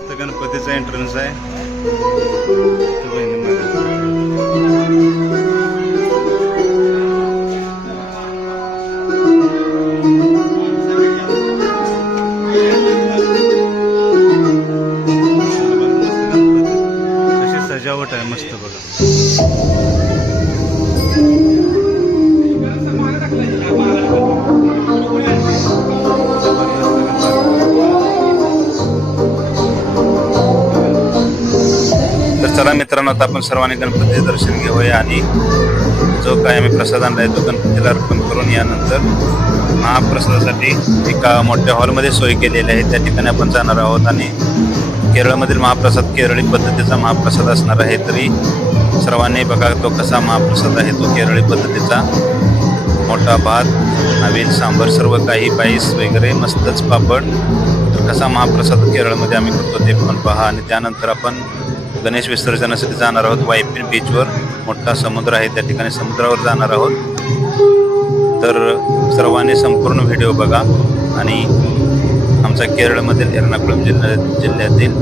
मस्त गणपतीचा एंट्रन्स आहे. चला मित्रांनो आता आपण सर्वांनी गणपतीचे दर्शन घेऊया आणि जो काय आम्ही प्रसाद आणलाय तो गणपतीला अर्पण करून यानंतर महाप्रसादासाठी एका मोठ्या हॉलमध्ये सोय केलेली आहे. त्या ठिकाणी आपण जाणार आहोत आणि केरळमधील महाप्रसाद केरळी पद्धतीचा महाप्रसाद असणार आहे. तरी सर्वांनी बघा तो कसा महाप्रसाद आहे तो केरळी पद्धतीचा. मोठा भात नवीन सांबर सर्व काही पाईस वगैरे मस्तच पापड. तर कसा महाप्रसाद केरळमध्ये आम्ही करतो ते पण पहा आणि त्यानंतर आपण गणेश विसर्जनासाठी जाणार आहोत. वायपिन बीचवर. मोठा समुद्र आहे. त्या ठिकाणी समुद्रावर जाणार आहोत. तर सर्वांनी संपूर्ण व्हिडिओ बघा. आणि आमचा केरळमधील एर्नाकुलम जिल्ह्या जिल्ह्यातील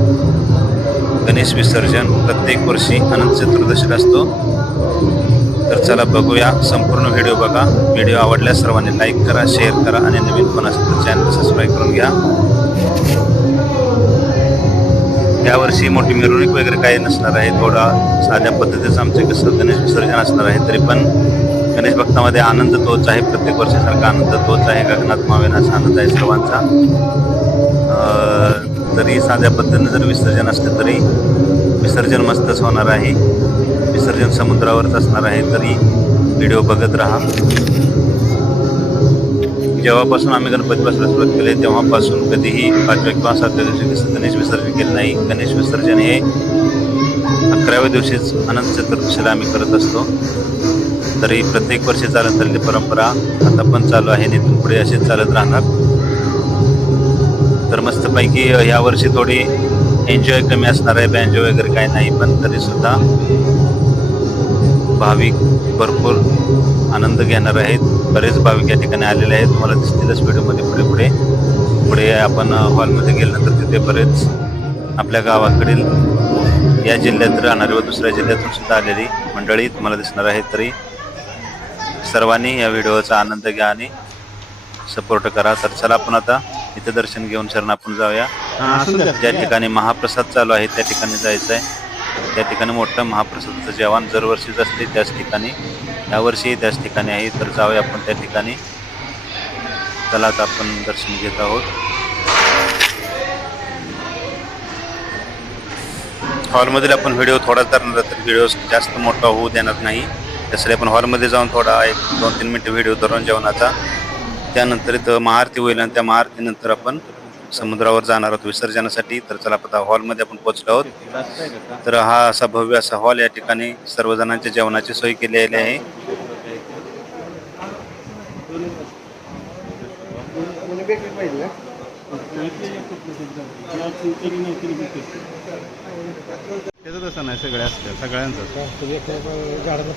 गणेश विसर्जन प्रत्येक वर्षी अनंत चतुर्दशीला असतो. तर चला बघूया. संपूर्ण व्हिडिओ बघा. व्हिडिओ आवडल्यास सर्वांनी लाईक करा शेअर करा आणि नवीन पण असेल तर चॅनल सबस्क्राईब करून घ्या. यावर्षी मोठी मिरवणूक वगैरे काही नसणार आहे. थोडा साध्या पद्धतीचं आमचं कसं गणेश विसर्जन असणार आहे तरी पण गणेश भक्तामध्ये आनंद तोच आहे. प्रत्येक वर्षासारखा आनंद तोच आहे. गगनात मावेनाचा आनंद आहे सर्वांचा. तरी साध्या पद्धतीने जर विसर्जन असले तरी विसर्जन मस्तच होणार आहे. विसर्जन समुद्रावरच असणार आहे. तरी व्हिडिओ बघत राहा. जेव्हापासून आम्ही गणपती बसवायला सुरुवात केली तेव्हापासून कधीही पाचव्या किंवा सातव्या दिवशी गणेश विसर्जन केलं नाही. गणेश विसर्जन हे अकराव्या दिवशीच अनंत चतुर्दशीला आम्ही करत असतो. तरी प्रत्येक वर्षी चालत आलेली परंपरा आता पण चालू आहे आणि इथून पुढे अशीच चालत राहणार. तर मस्तपैकी ह्या वर्षी थोडी एन्जॉय कमी असणार आहे बँजॉय वगैरे काही नाही पण तरीसुद्धा भाविक भरपूर आनंद घेणार आहेत. बरेच भाविक या ठिकाणी आलेले आहेत. तुम्हाला दिसतीलच व्हिडिओमध्ये पुढे पुढे. पुढे आपण हॉलमध्ये गेल्यानंतर तिथे बरेच आपल्या गावाकडील या जिल्ह्यात राहणारे व दुसऱ्या जिल्ह्यातून सुद्धा आलेली मंडळी तुम्हाला दिसणार आहे तरी सर्वांनी या व्हिडिओचा आनंद घ्या आणि सपोर्ट करा. तर चला आपण आता इथे दर्शन घेऊन शरण आपण जाऊया ज्या ठिकाणी महाप्रसाद चालू आहे त्या ठिकाणी जायचं आहे त्या ठिकाणी मोठं महाप्रसादाचं जेवण दरवर्षीच असते त्याच ठिकाणी. यावर्षीही त्याच ठिकाणी आहे. तर जाऊया आपण त्या ठिकाणी. त्याला आपण दर्शन घेत आहोत. हॉलमधील आपण व्हिडिओ थोडा धरणार तर व्हिडिओ जास्त मोठा होऊ देणार नाही. त्यासाठी आपण हॉलमध्ये जाऊन थोडा एक दोन तीन मिनटं व्हिडिओ धरून जेवणाचा. त्यानंतर इथं महाआरती होईल आणि त्या महाआरतीनंतर आपण समुद्रावर जाणार आहोत विसर्जनासाठी तर चला आता हॉलमध्ये आपण पोहोचलो आहोत. तर हा असा भव्य असा हॉल या ठिकाणी सर्वजणांच्या जेवणाची सोय केलेली आहे. तसं नाही असतं सगळ्यांचं.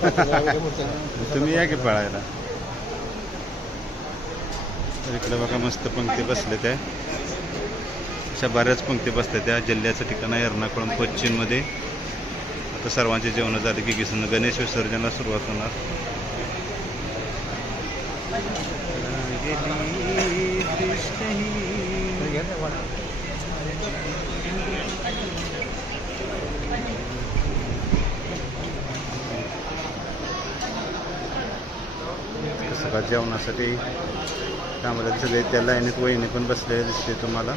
तुम्ही या की पळायला? तर इकडे बघा मस्त पंक्ती बसले त्या अशा बऱ्याच पंक्ती बसतात. त्या जिल्ह्याचं ठिकाण आहे एर्नाकुळम पश्चिममध्ये. आता सर्वांचे जेवण झाले की किसन गणेश विसर्जनाला सुरुवात होणार. सगळ्या जेवणासाठी त्यामध्ये सगळे त्या लाईनीत वहिनी पण बसलेले दिसते तुम्हाला.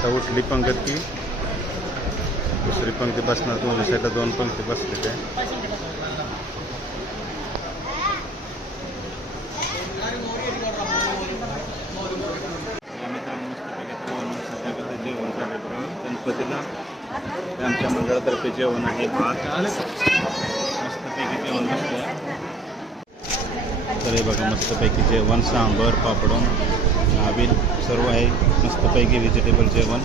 आता उठली पंक्ती दुसरी पंक्ती बसणार दोन्ही साईडला दोन पंक्ती बसले ते. गणपतीला आमच्या मंडळातर्फे जेवण आहे भात मस्तपैकी जेवण बसलं तर हे बघा मस्तपैकी जेवण सांबर पापडून नाविल सर्व आहे. मस्तपैकी व्हेजिटेबल जेवण.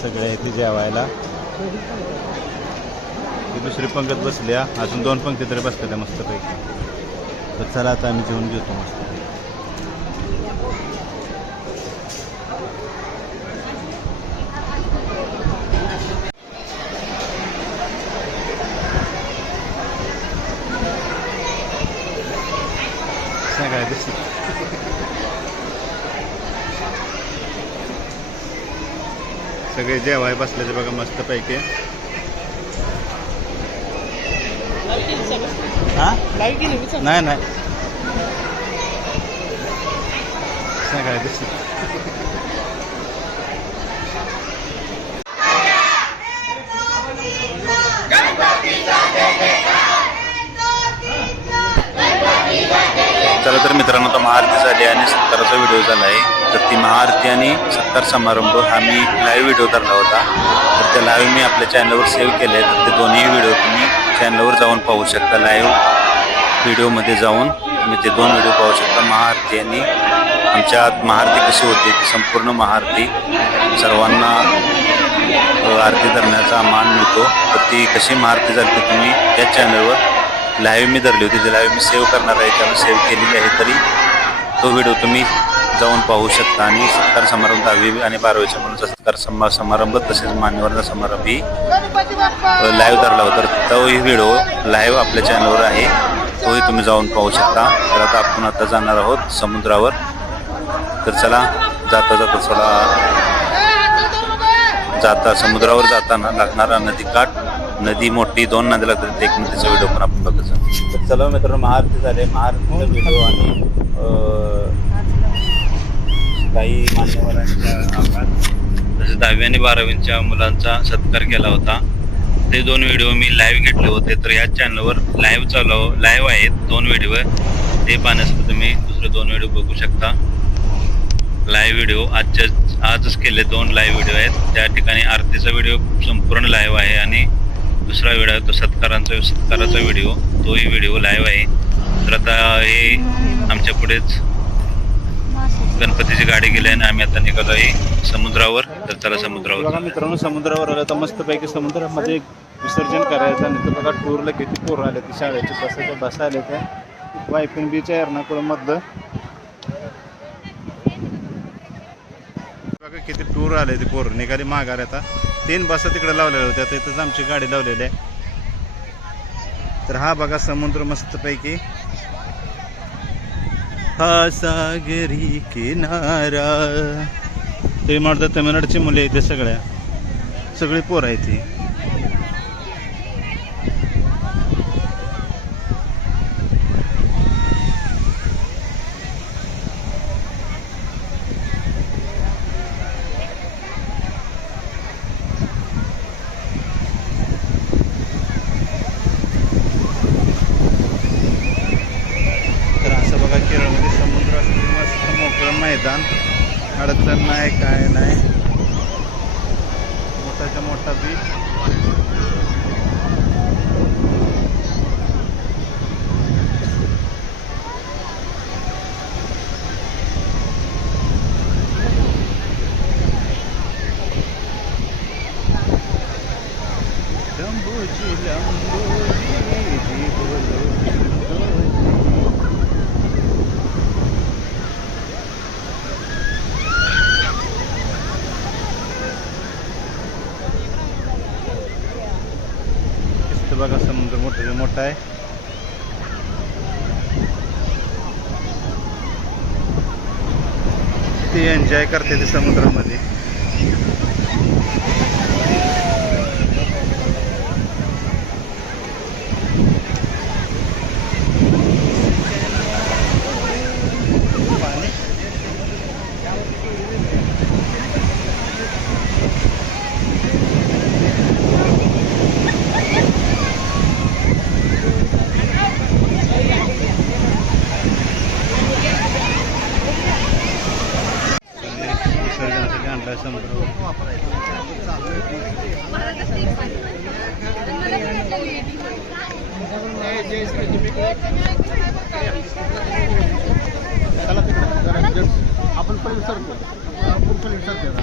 सगळं आहे ते जेवायला. ही दुसरी पंगत बसल्या अजून दोन पंक्ती तरी बसलेल्या मस्तपैकी. तर चला आता आम्ही जेवण घेतो मस्त. सगळे जेवाय बसल्याचे बघा मस्त पैकी नाही नाही. सगळ्या दिसत. चला तर मित्रांनो आता महाआरती झाली आणि सत्काराचा व्हिडिओ झाला आहे तर ती महाआरती आणि सत्कार समारंभ हा मी लाईव्ह व्हिडिओ धरला होता. तर त्या लाईव्ह मी आपल्या चॅनलवर सेव्ह केले तर ते दोन्ही व्हिडिओ तुम्ही चॅनलवर जाऊन पाहू शकता. लाईव्ह व्हिडिओमध्ये जाऊन तुम्ही ते दोन व्हिडिओ पाहू शकता. महाआरती आणि आमच्या आत महाआरती कशी होती ती संपूर्ण महाआरती सर्वांना आरती करण्याचा मान मिळतो. तर ती कशी महाआरती झाली तुम्ही या चॅनलवर लाईव्ह मी धरली होती ती लाईव्ह मी सेव्ह करणार आहे त्यामुळे सेव्ह केलेली आहे तरी तो व्हिडिओ तुम्ही जाऊन पाहू शकता. आणि सत्कार समारंभ दहावी आणि बारावीच्या मुलांचा सत्कार समा समारंभ तसेच मान्यवरांचा समारंभही लाईव्ह धरला होता. तर तोही व्हिडिओ लाईव्ह आपल्या चॅनलवर आहे. तोही तुम्ही जाऊन पाहू शकता. तर आता आपण आता जाणार आहोत समुद्रावर. तर चला जाता जाता चला. जाता समुद्रावर जाताना लागणारा नदी काठ नदी मोठी दोन नदी लागतात एक नदीचा व्हिडिओ पण आपण बघायचा तर चला मित्रांनो महाआरती झाले. महाआरतीचा व्हिडिओ आणि अं, काही मान्यवरांच्या आभार तसेच दहावी आणि बारावीच्या मुलांचा सत्कार केला होता. ते दोन व्हिडिओ मी लाईव्ह घेतले होते. तर या चॅनलवर लाईव्ह चालव लाईव्ह आहेत दोन व्हिडिओ ते पाहण्यासाठी तुम्ही दुसरे दोन व्हिडिओ बघू शकता. लाईव्ह व्हिडिओ आजच्या आजच केले दोन लाईव्ह व्हिडिओ आहेत. त्या ठिकाणी आरतीचा व्हिडिओ संपूर्ण लाईव्ह आहे आणि दुसरा व्हिडिओ आहे तो सत्कारांचा सत्काराचा व्हिडिओ. तोही व्हिडिओ लाईव्ह आहे. तर आता हे आमच्या पुढेच गणपतीची गाडी गेली आणि आम्ही आता निघालो आहे समुद्रावर. तर चला बघा समुद्रावर मित्रांनो समुद्रावर आलं. तर मस्तपैकी समुद्रामध्ये विसर्जन करायचं आणि तर बघा टूरला किती पोरं आले ती शाळेची बसायच्या बस आले त्या. वायफिन बीच आहे एर्नाकुळम बघा किती टूर आले ते पोर. निघाली माघार आता. तीन बसा तिकडे लावलेल्या होत्या. तिथंच आमची गाडी लावलेली आहे. तर हा बघा समुद्र मस्तपैकी. हा सागरी किनारा. ते म्हणतात तमिळनाडूची मुले आहेत सगळ्या. सगळी पोरं आहेत ती तर असं बघा केरळमध्ये समुद्र असं मस्त मोकळं मैदान. अडचण नाही काय नाही. मोठाच्या मोठा बीच लंबूची लंबू जी बोलो लंबोजी. इथं बघा समुद्र मोठा आहे. ते एन्जॉय करते ते समुद्रामध्ये. आणला आपण पण विसरतो आपण पण विसरतो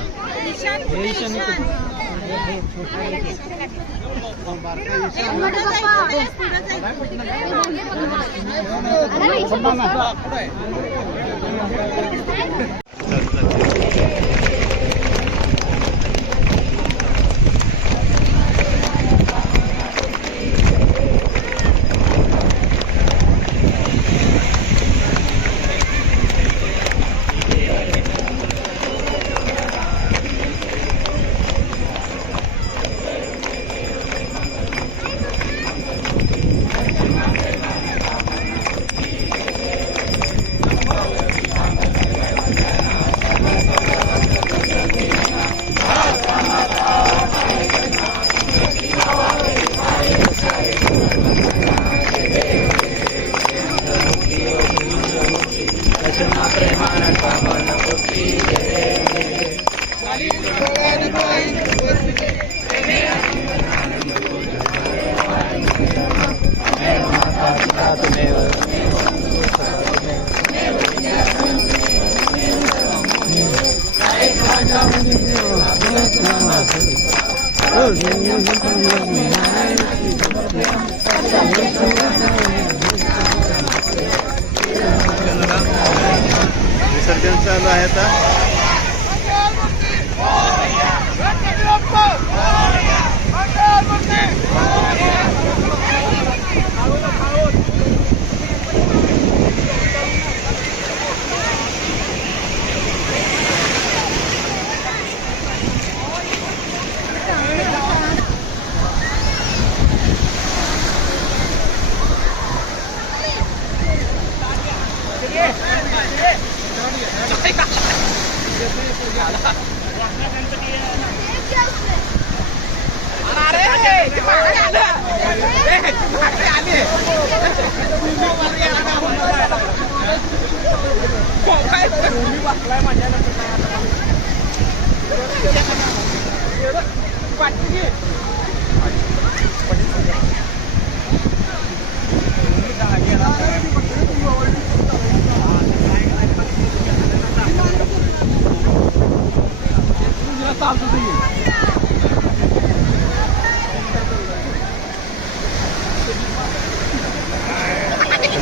पाठी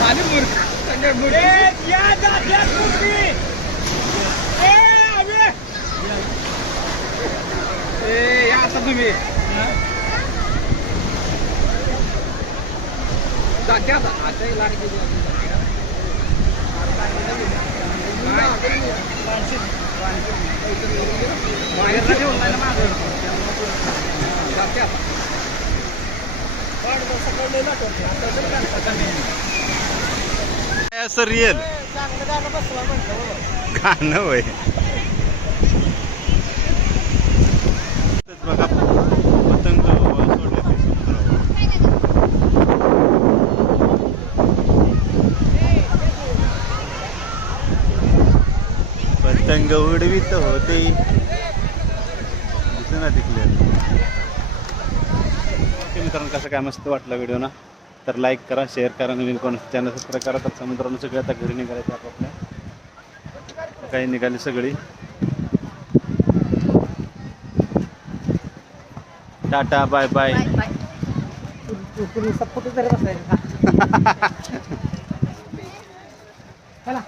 आणि मुर्गी या जात्यात मुर्गी ए या आता तुम्ही जात्यात आता लागते काय असं रिअल गाणं वय बघा पतंग सोडले ते समुद्रावर. पतंग उडवीत होते. कसं काय मस्त वाटलं व्हिडिओ ना? तर लाईक करा शेअर करा नवीन कोण चॅनल सबस्क्राईब करा तर समुद्रानं सगळे आता घरी निघायचे आपापल्या. काही निघाली सगळी. टाटा बाय बाय फोटो तरी बसायचा चला.